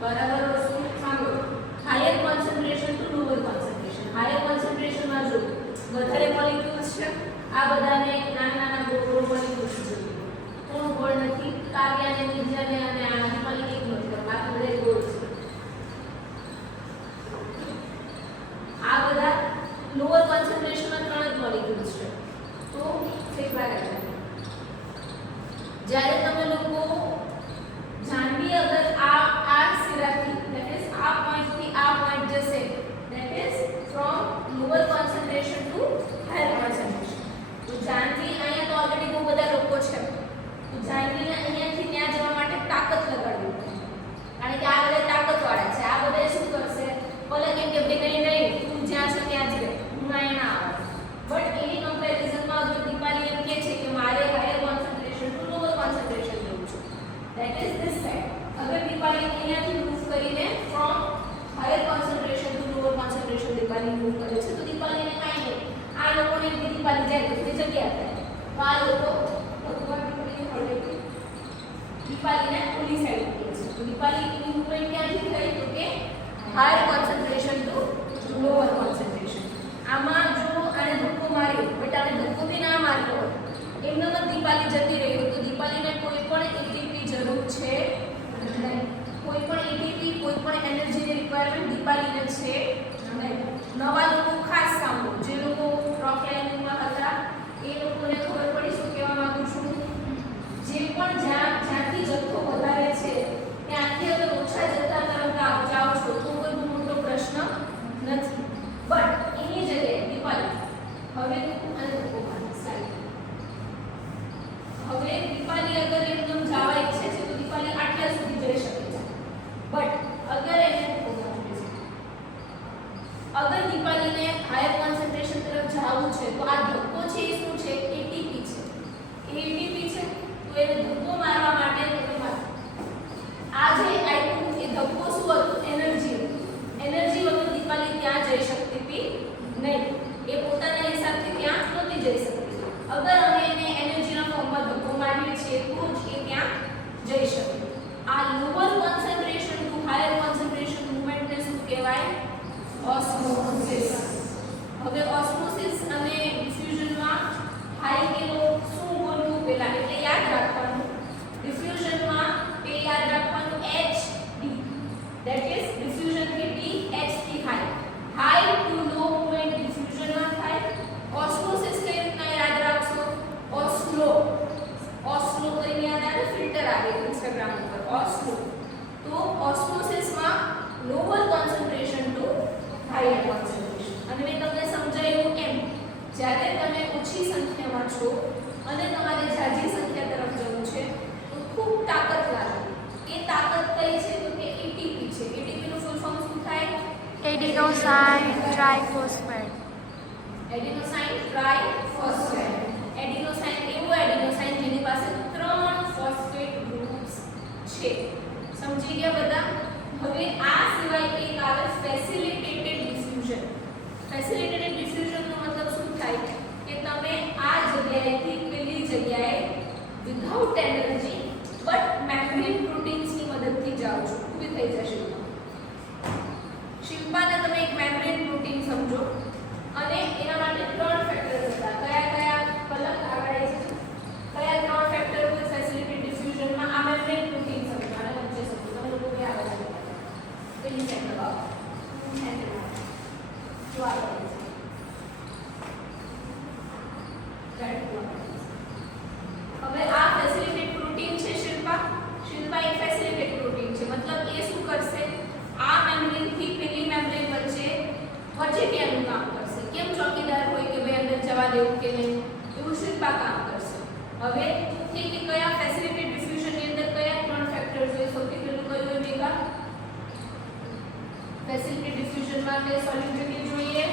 બરાબર વસ્તુ સાંભળો. Higher concentration to lower concentration. Higher concentration માં જો વધારે મોલેક્યુલ્સ છે, આ બધાને નાના નાના ગોળ મોલેક્યુલ્સ જોઈએ. કોણ ગોળ નથી? કાવ્યાને, નિર્જાને અને આ દીપાલી એક નોટ કરો. બાકી બધા ગોળ છે. આ બધા લોઅર કોન્સન્ટ્રેશનમાં 3 જ મોલેક્યુલ્સ છે. તો શીખવા ગયા. જ્યારે તમે લોકો જાણવી અગર આ સિરાથી that is આ પોઈન્ટ થી આ પોઈન્ટ જશે, that is from lower concentration to higher concentration. તો જાણવી અહીંયા તો ઓલરેડી બહુ બધા લોકો છે. તો જાણવીને અહીંયાથી ત્યાં જવા માટે તાકાત લગાડવી પડે. કારણ કે આ બધા તાકાતવાળા છે. આ બધા શું કરશે? ભલે કેમ કે ભાઈ નહીં તું જ્યાં છે ત્યાં જ રહે, હું અહીંયા ના આવું. બટ એની કમ્પેરિઝનમાં અગર દીપાલી એમ કહે છે કે મારે higher concentration to lower concentration લેવું છે, that is this side. अगर दीपाली અહીંયાથી મૂવ કરીને from higher concentration to lower concentration Deepali move કરે છે, તો દીપાલીને કાંઈ નહીં, આ લોકોને દીપાલી જાય તો જગ્યા થાય. તો આ લોકો દીપાલીને ઓલી સાઈડ મૂકે છે. તો દીપાલીની મૂવમેન્ટ ક્યાંથી થઈ? તો કે higher concentration to lower concentration. આમાં જો આને ધક્કો માર્યો, બટ આને ધક્કો બી ના માર્યો હોય, એમને દીપાલી જતી રહી હોય, તો દીપાલીને કોઈ પણ એટીપી જરૂર છે નહીં. કોઈ પણ એટીપી, કોઈ પણ એનર્જીની રિક્વાયરમેન્ટ દીપાલીને છે નહીં. નવા લોકો ખાસ સાંભળો, જે લોકો રોક ક્લાઇમ્બિંગમાં હતા એ લોકોને ખબર પડી શું કહેવા માંગુ છું. જે પણ જ્યાંથી જથ્થો વધારે છે ત્યાંથી અગર ઓછા જથ્થા તરફ જાઓ છો તો કોઈ બહુ મોટો પ્રશ્ન નથી. બટ એની જગ્યાએ દીપાલી હવે હવે દીપાલી અગર એકદમ જવા ઈચ્છે છે તો દીપાલી આટલા સુધી જઈ શકે છે. બટ અગર એને અગર દીપાલીને હાયર કોન્સન્ટ્રેશન તરફ જવું છે તો આ ધક્કો છે એ શું છે? એટીપી છે. એટીપી છે તો એને ધક્કો મારવા માટે આ જે આપ્યું એ ધક્કો શું હતું? એનર્જી હતું. એનર્જી વગર દીપાલી ત્યાં જઈ શકતી હતી નહીં. એ પોતાના હિસાબથી ત્યાં નહોતી જઈ શકતી. અગર અમે એને એનર્જીના ફોર્મમાં ધક્કો મારીએ છીએ તો જ એ ત્યાં જઈ શકે. આ lower concentration to higher concentration મૂવમેન્ટને શું કહેવાય? ઓસ્મોસિસ. હવે ઓસ્મોસિસ અને ડિફ્યુઝનમાં હાઈ કેલો શું બોલવું પહેલા એટલે યાદ રાખવાનું. ડિફ્યુઝનમાં તે યાદ રાખવાનું H D, that is diffusion થી D H થી high. High to low movement ડિફ્યુઝનમાં થાય. ઓસ્મોસિસ કઈ રીતના યાદ રાખશો? ઓસ્લો. ઓસ્લો કરીને યાદ આવે, ફિલ્ટર આવે ઇન્સ્ટાગ્રામ ઉપર ઓસ્લો. તો ઓસ્મોસિસમાં lower concentration to higher concentration. અને મેં તમને સમજાવ્યું એમ, જ્યારે તમે ઓછી સંખ્યામાં છો અને તમારે ઝાઝી સંખ્યા તરફ જવું છે તો ખૂબ તાકાત લાગે. એ તાકાત કઈ છે? તો કે એટીપી છે. એટીપી નું ફૂલ ફોર્મ શું થાય? Adenosine triphosphate. Adenosine triphosphate. Adenosine એવો એડિનોસાઇન જેની પાસે 3 ફોસ્ફેટ ગ્રુપ્સ છે. સમજી ગયા બધા? હવે આ સિવાય એક આવે ફેસિલિટેટેડ ડિફ્યુઝન. ફેસિલિટેટેડ ડિફ્યુઝન નો મતલબ શું થાય? કે તમે આ જગ્યાએથી પેલી જગ્યાએ વિધાઉટ એનર્જી બટ મેમ્બ્રેન પ્રોટીન્સની મદદથી જાઓ છો. ઊભી થઈ જશે. શિલ્પાને તમે એક મેમ્બ્રેન પ્રોટીન સમજો અને એના માટે 3 ફેક્ટર્સ હતા. કયા કયા? કલમ આગળ છે. કયા 3 ફેક્ટર હોય ફેસિલિટેટેડ ડિફ્યુઝનમાં? આ મેમ્બ્રેન પ્રોટીન સમજો અને વચ્ચે સમજો. તમે લોકો બે આગળ છે. પેલી સાઈડ દબાવો. સેન્ટર જો આગળ છે. હવે આ ફેસિલિટેટેડ પ્રોટીન છે શિલ્પા. શિલ્પા એક ફેસિલિટેટેડ પ્રોટીન છે. મતલબ એ શું કરશે? આ મેમ્બ્રેન થી પેલી મેમ્બ્રેન વચ્ચે ક્યાંનું કામ કરશે. કેમ ચોકીદાર હોય કે ભાઈ અંદર જવા દેવું કે નહીં, એવું શિલ્પા કામ કરશે. હવે કે કયા ફેસિલિટેટેડ ડિફ્યુઝન ની અંદર કયા 3 ફેક્ટર્સ હોય? સૌથી પહેલું કયું હોય મેગા? ફેસિલિટેટેડ ડિફ્યુઝન માટે સોલ્યુબિલિટી જોઈએ,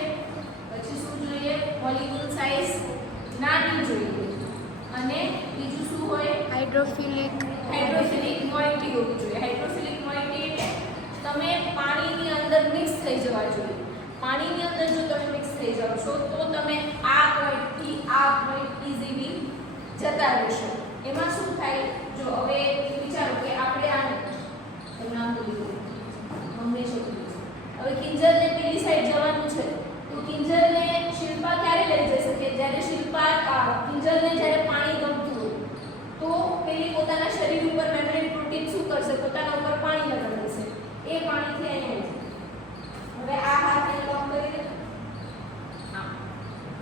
પછી શું જોઈએ? મોલેક્યુલ સાઇઝ નાની જોઈએ, અને બીજું શું હોય? હાઇડ્રોફિલિક મોઇટી હોવી જોઈએ. હાઇડ્રોફિલિક મોઇટી એટલે તમે પાણીની અંદર મિક્સ થઈ જવા જોઈએ. પાણીની અંદર જો તમે મિક્સ થઈ જાવ છો તો તમે આ પોઈન્ટથી આ પોઈન્ટ ઇઝીલી જતા રહેશો. એમાં શું થાય? જો હવે વિચારો કે આપણે આ નામ ભૂલી ગયું જ્યારે શિલ્પા કિંજલને જ્યારે પાણી ગમતું હોય તો પેલી પોતાના શરીર ઉપર મેમ્બ્રેન પ્રોટીન શું કરશે, પોતાના ઉપર પાણી લગાડી દેશે. એ પાણીથી અહીંયા હવે આ હાથ એને લોક કરી દે.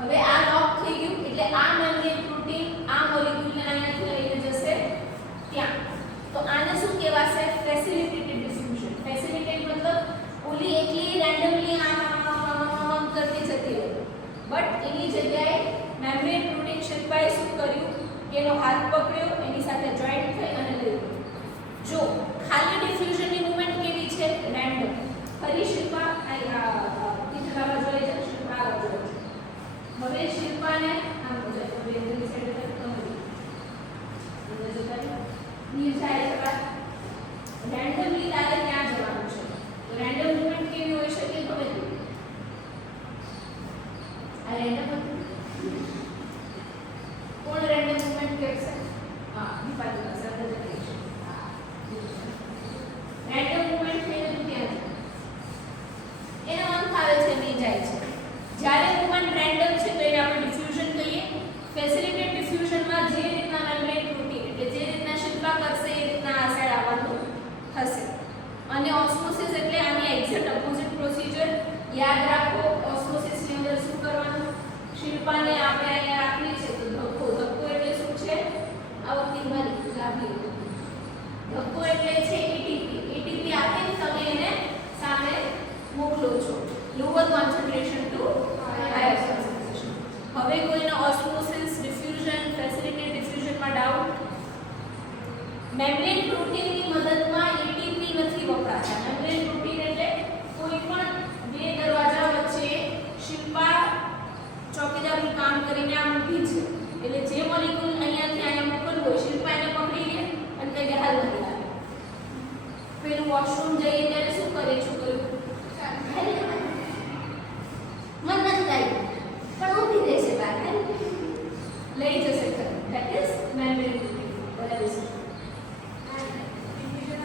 હવે આ લોક થઈ ગયું એટલે આ મેમ્બ્રેન પ્રોટીન આ મોલેક્યુલને અહીંયાથી લઈને જશે ત્યાં. તો આને શું કહેવાશે? ફેસિલિટેટેડ ડિફ્યુઝન. ફેસિલિટેટ મતલબ ઓલી એકલી રેન્ડમલી આમ કરતી જતી રહે, બટ એની જગ્યાએ મેમ્બ્રેન પ્રોટીન શિલ્પાએ શું કર્યું? એનો હાથ પકડ્યો, એની સાથે જોઈન્ટ થઈ અને લઈ ગયો. જો ખાલી ડિફ્યુઝનની મૂવમેન્ટ કેવી છે? રેન્ડમ. ફરી શિલ્પા કિંજલ જોઈ જાય, શિલ્પા જોઈ જાય. હવે શિલ્પાને આમ જોઈ, હવે એની સાઈડ પર કમરી અંદર જતા નીર જાય છે બાદ રેન્ડમલી તારે ક્યાં જવાનું છે? તો રેન્ડમ મૂવમેન્ટ કેવી હોઈ શકે? ગમે તે આ રેન્ડમ કોણ રેન્ડમ મૂવમેન્ટ કરશે? દીપાલી સાથે જતી છે. રેન્ડમ મૂવમેન્ટ થઈને તું ત્યાં એને મન ફાવે છે નહીં જાય છે. જ્યારે મૂવમેન્ટ રેન્ડમ છે તો એને આપણે ડિફ્યુઝન કહીએ. ફેસિલિટેડ ડિફ્યુઝનમાં જે રીતના મેમ્બ્રેન પ્રોટીન એટલે જે રીતના શિલ્પા કરશે એ રીતના આ સાઈડ આવવાનું થશે. અને ઓસ્મોસિસ એટલે આની એક્ઝેક્ટ ઓપોઝિટ પ્રોસિજર. યાદ રાખો ઓસ્મોસિસની અંદર શું કરવાનું? શિલ્પાને આપણે અહીંયા રાખવી છે તો ધક્કો. ધક્કો એટલે શું છે? આવતી મારી લાભી. ધક્કો એટલે છે એટીપી. એટીપી આપીને તમે એને સામે મોકલો છો. Lower concentration to higher concentration. હવે કોઈને ઓસ્મોસિસ, ડિફ્યુઝન, ફેસિલિટેડ ડિફ્યુઝનમાં ડાઉટ? મેમ્બ્રેન પ્રોટીનની મદદમાં એટીપી નથી વપરાતા. મેમ્બ્રેન પ્રોટીન એટલે કોઈ પણ બે દરવાજા વચ્ચે શિલ્પા ચોકીદારનું કામ કરીને આમ ઊભી છે એટલે જે મોલેક્યુલ અહીંયાથી અહીંયા મોકલવું હોય શિલ્પા એને પકડી લે અને કહી દે હાલ નહીં આવે. પેલું વોશરૂમ જઈએ ત્યારે શું કરે? છોકરીઓ મન